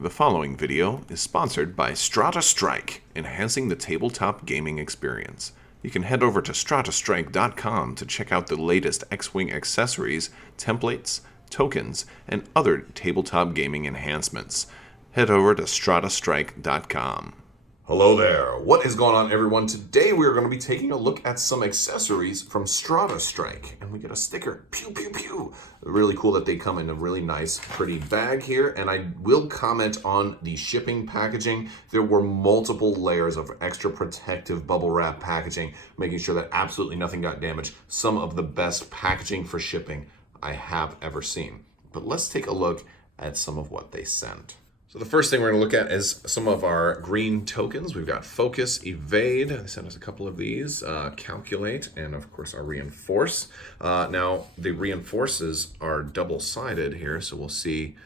The following video is sponsored by Strata Strike, enhancing the tabletop gaming experience. You can head over to stratastrike.com to check out the latest X-Wing accessories, templates, tokens, and other tabletop gaming enhancements. Head over to stratastrike.com. Hello there. What is going on, everyone? Today we are going to be taking a look at some accessories from Strata Strike, and we get a sticker. Pew pew pew. Really cool that they come in a really nice, pretty bag here. And I will comment on the shipping packaging. There were multiple layers of extra protective bubble wrap packaging, making sure that absolutely nothing got damaged. Some of the best packaging for shipping I have ever seen. But let's take a look at some of what they sent. So the first thing we're going to look at is some of our green tokens. We've got Focus, Evade. They sent us a couple of these. Calculate, and of course our Reinforce. Now the Reinforces are double-sided here, so we'll see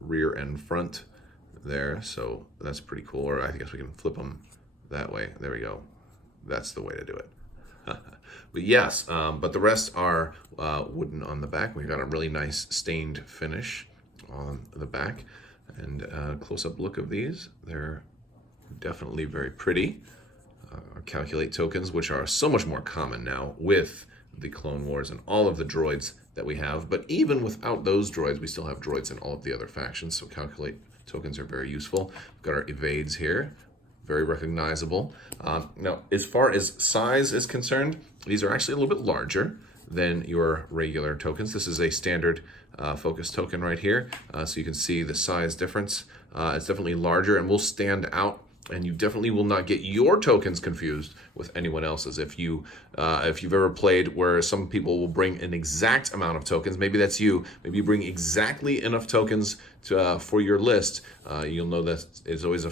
rear and front there. So that's pretty cool. Or I guess we can flip them that way. There we go. That's the way to do it. But yes, but the rest are wooden on the back. We've got a really nice stained finish on the back. And a close-up look of these. They're definitely very pretty. Our Calculate tokens, which are so much more common now with the Clone Wars and all of the droids that we have. But even without those droids, we still have droids in all of the other factions. So Calculate tokens are very useful. We've got our Evades here. Very recognizable. Now, as far as size is concerned, these are actually a little bit larger than your regular tokens. This is a standard focus token right here. So you can see the size difference. It's definitely larger and will stand out, and you definitely will not get your tokens confused with anyone else's. If you've ever played where some people will bring an exact amount of tokens, maybe that's you, maybe you bring exactly enough tokens to, for your list, you'll know that it's always a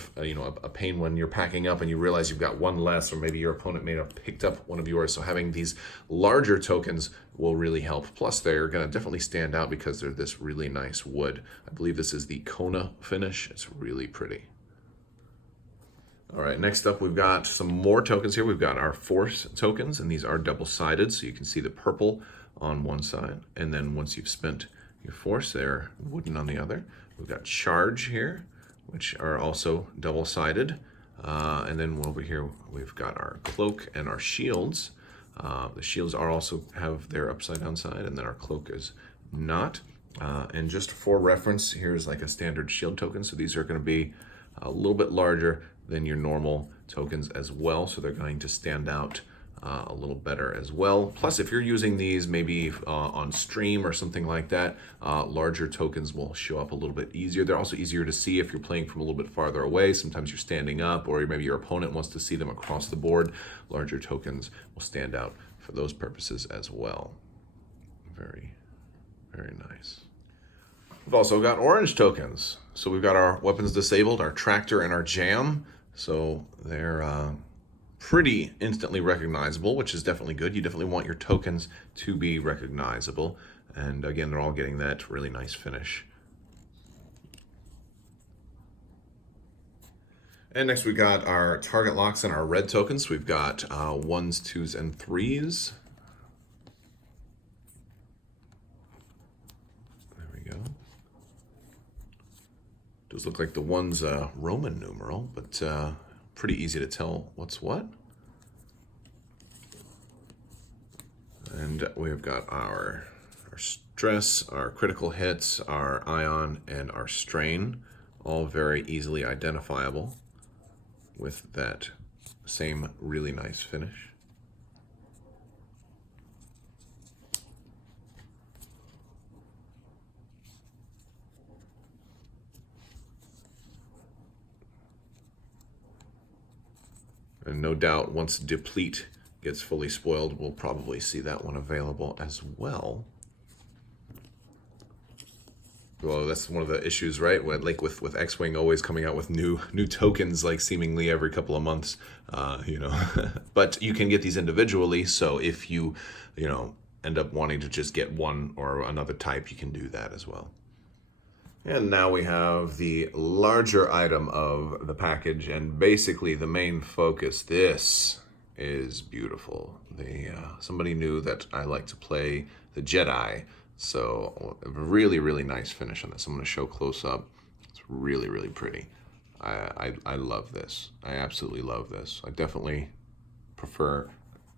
pain when you're packing up and you realize you've got one less, or maybe your opponent may have picked up one of yours. So having these larger tokens will really help. Plus they're going to definitely stand out because they're this really nice wood. I believe this is the Kona finish. It's really pretty. All right, next up we've got some more tokens here. We've got our Force tokens, and these are double-sided, so you can see the purple on one side, and then once you've spent your Force, they're wooden on the other. We've got Charge here, which are also double-sided, and then over here we've got our Cloak and our Shields. The shields are also have their upside-down side, and then our Cloak is not. And just for reference, here's like a standard shield token, so these are going to be a little bit larger than your normal tokens as well, so they're going to stand out a little better as well. Plus, if you're using these maybe on stream or something like that, larger tokens will show up a little bit easier. They're also easier to see if you're playing from a little bit farther away. Sometimes you're standing up, or maybe your opponent wants to see them across the board. Larger tokens will stand out for those purposes as well. Very, very nice. We've also got orange tokens. So we've got our weapons disabled, our tractor, and our jam. So they're pretty instantly recognizable, which is definitely good. You definitely want your tokens to be recognizable. And again, they're all getting that really nice finish. And next we got our target locks and our red tokens. We've got 1s, 2s, and 3s. There we go. Does look like the one's Roman numeral, but pretty easy to tell what's what. And we've got our stress, our critical hits, our ion, and our strain, all very easily identifiable with that same really nice finish. And no doubt, once Deplete gets fully spoiled, we'll probably see that one available as well. Well, that's one of the issues, right? Like with X-Wing always coming out with new tokens, like seemingly every couple of months, But you can get these individually, so if you end up wanting to just get one or another type, you can do that as well. And now we have the larger item of the package, and basically the main focus. This is beautiful. Somebody knew that I like to play the Jedi, so a really, really nice finish on this. I'm going to show close up. It's really, really pretty. I love this. I absolutely love this. I definitely prefer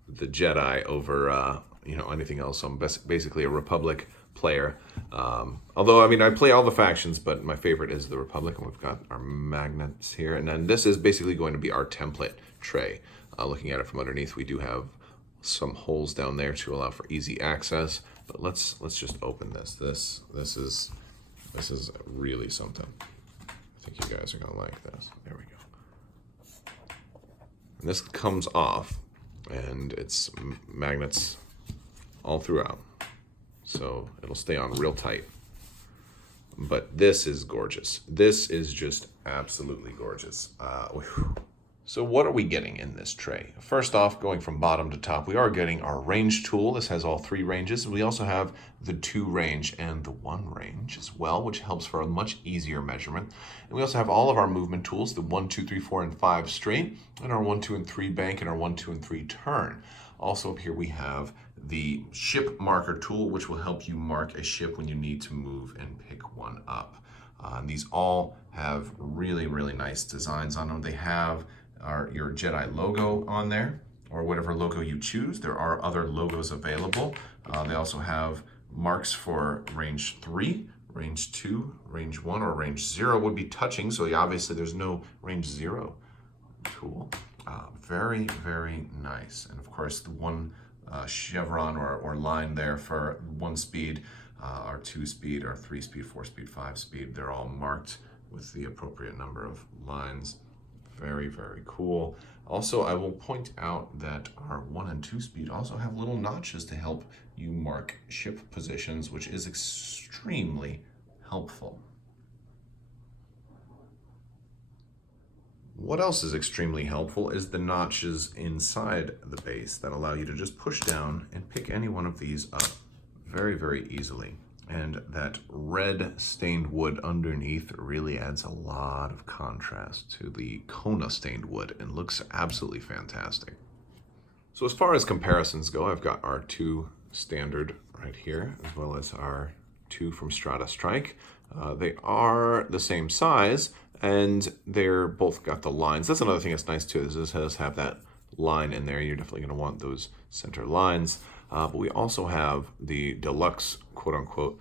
the Jedi over anything else. I'm basically a Republic player. Although, I mean, I play all the factions, but my favorite is the Republic, and we've got our magnets here. And then this is basically going to be our template tray. Looking at it from underneath, we do have some holes down there to allow for easy access. But let's just open this. This is really something. I think you guys are gonna like this. There we go. And this comes off, and it's magnets all throughout, so it'll stay on real tight. But this is gorgeous. This is just absolutely gorgeous. So what are we getting in this tray? First off, going from bottom to top, we are getting our range tool. This has all 3 ranges. We also have the 2 range and the 1 range as well, which helps for a much easier measurement. And we also have all of our movement tools, the 1, 2, 3, 4, and 5 straight, and our 1, 2, and 3 bank, and our 1, 2, and 3 turn. Also up here we have the ship marker tool, which will help you mark a ship when you need to move and pick one up. And these all have really, really nice designs on them. They have your Jedi logo on there, or whatever logo you choose. There are other logos available. They also have marks for range 3, range 2, range 1, or range 0 would be touching, so obviously there's no range 0 tool. Very, very nice. And of course the 1 chevron or line there for 1 speed, our 2 speed, our 3 speed, 4 speed, 5 speed, they're all marked with the appropriate number of lines. Very, very cool. Also, I will point out that our 1 and 2 speed also have little notches to help you mark ship positions, which is extremely helpful. What else is extremely helpful is the notches inside the base that allow you to just push down and pick any one of these up very, very easily. And that red stained wood underneath really adds a lot of contrast to the Kona stained wood and looks absolutely fantastic. So as far as comparisons go, I've got our 2 standard right here, as well as our 2 from Strata Strike. They are the same size, and they're both got the lines. That's another thing that's nice too, is this does have that line in there. You're definitely going to want those center lines. But we also have the deluxe, quote unquote,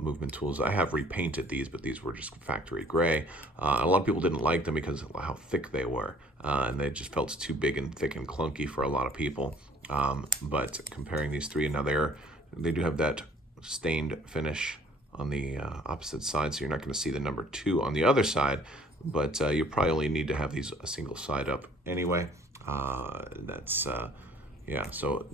movement tools. I have repainted these, but these were just factory gray. A lot of people didn't like them because of how thick they were, and they just felt too big and thick and clunky for a lot of people. But comparing these 3, now they do have that stained finish on the opposite side, so you're not going to see the number 2 on the other side, but you probably only need to have these a single side up anyway. Yeah, so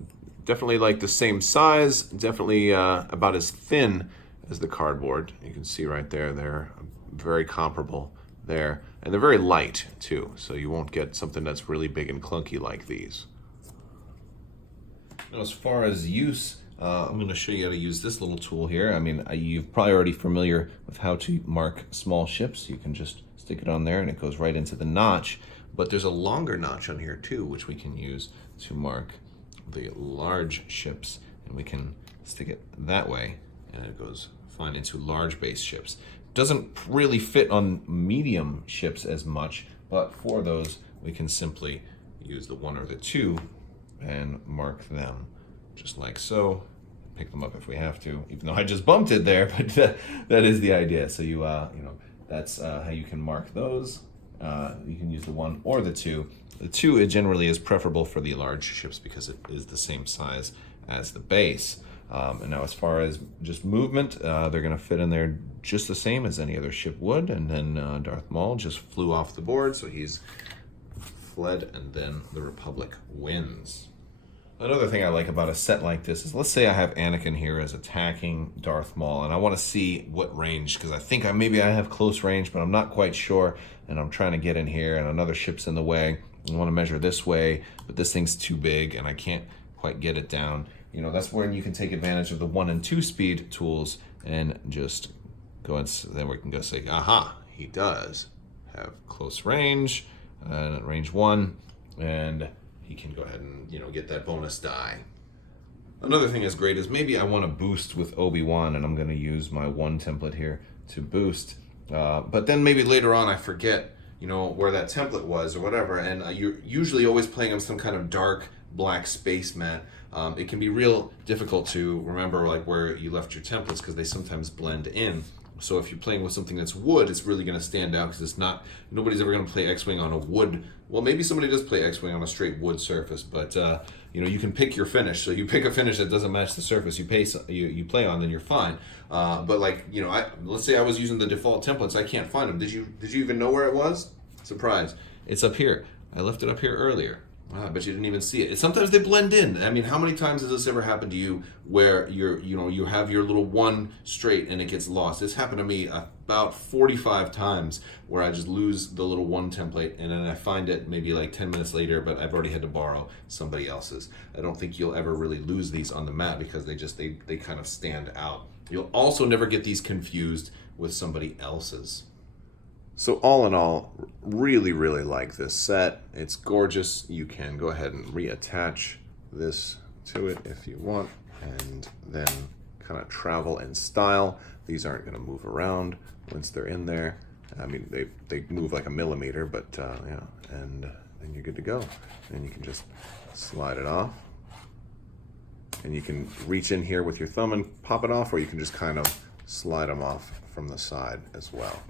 definitely like the same size, definitely about as thin as the cardboard. You can see right there, they're very comparable there. And they're very light too, so you won't get something that's really big and clunky like these. Now, as far as use, I'm going to show you how to use this little tool here. I mean, you're probably already familiar with how to mark small ships. You can just stick it on there and it goes right into the notch. But there's a longer notch on here too, which we can use to mark the large ships, and we can stick it that way and it goes fine into large base ships. Doesn't really fit on medium ships as much, but for those we can simply use the 1 or the 2 and mark them just like so. Pick them up if we have to, even though I just bumped it there, but that is the idea. So that's how you can mark those. You can use the 1 or the 2. The 2 it generally is preferable for the large ships because it is the same size as the base. And now as far as just movement, they're going to fit in there just the same as any other ship would. And then Darth Maul just flew off the board, so he's fled, and then the Republic wins. Another thing I like about a set like this is, let's say I have Anakin here as attacking Darth Maul, and I want to see what range, because I think maybe I have close range, but I'm not quite sure, and I'm trying to get in here, and another ship's in the way. I want to measure this way, but this thing's too big, and I can't quite get it down. That's when you can take advantage of the 1 and 2 speed tools and just go and then we can go say, aha, he does have close range, range 1, and he can go ahead and get that bonus die. Another thing that's great is maybe I want to boost with Obi-Wan, and I'm going to use my 1 template here to boost. But then maybe later on I forget, where that template was or whatever, and you're usually always playing on some kind of dark black space mat. It can be real difficult to remember like where you left your templates because they sometimes blend in. So if you're playing with something that's wood, it's really going to stand out because nobody's ever going to play X-Wing on a wood. Well, maybe somebody does play X-Wing on a straight wood surface, but you can pick your finish. So you pick a finish that doesn't match the surface you play on, then you're fine. But let's say I was using the default templates, I can't find them. Did you even know where it was? Surprise! It's up here. I left it up here earlier. Wow, I bet you didn't even see it. Sometimes they blend in. I mean, how many times has this ever happened to you where you have your little one straight and it gets lost? It's happened to me about 45 times where I just lose the little one template and then I find it maybe like 10 minutes later, but I've already had to borrow somebody else's. I don't think you'll ever really lose these on the mat because they kind of stand out. You'll also never get these confused with somebody else's. So all in all, really, really like this set. It's gorgeous. You can go ahead and reattach this to it if you want, and then kind of travel in style. These aren't going to move around once they're in there. I mean, they move like a millimeter, but yeah, and then you're good to go. And you can just slide it off. And you can reach in here with your thumb and pop it off, or you can just kind of slide them off from the side as well.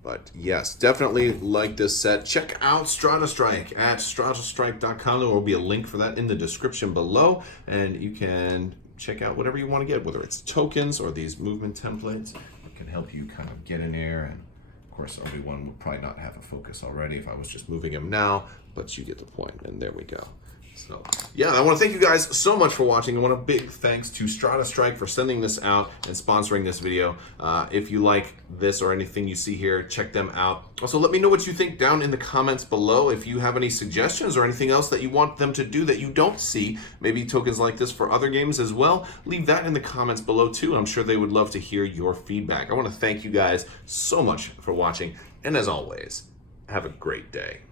But yes, definitely like this set. Check out Strata Strike at stratastrike.com. There will be a link for that in the description below. And you can check out whatever you want to get, whether it's tokens or these movement templates. It can help you kind of get in there. And of course, Obi-Wan would probably not have a focus already if I was just moving him now. But you get the point. And there we go. So, yeah, I want to thank you guys so much for watching. I want a big thanks to Strata Strike for sending this out and sponsoring this video. If you like this or anything you see here, check them out. Also, let me know what you think down in the comments below. If you have any suggestions or anything else that you want them to do that you don't see, maybe tokens like this for other games as well, leave that in the comments below too. I'm sure they would love to hear your feedback. I want to thank you guys so much for watching. And as always, have a great day.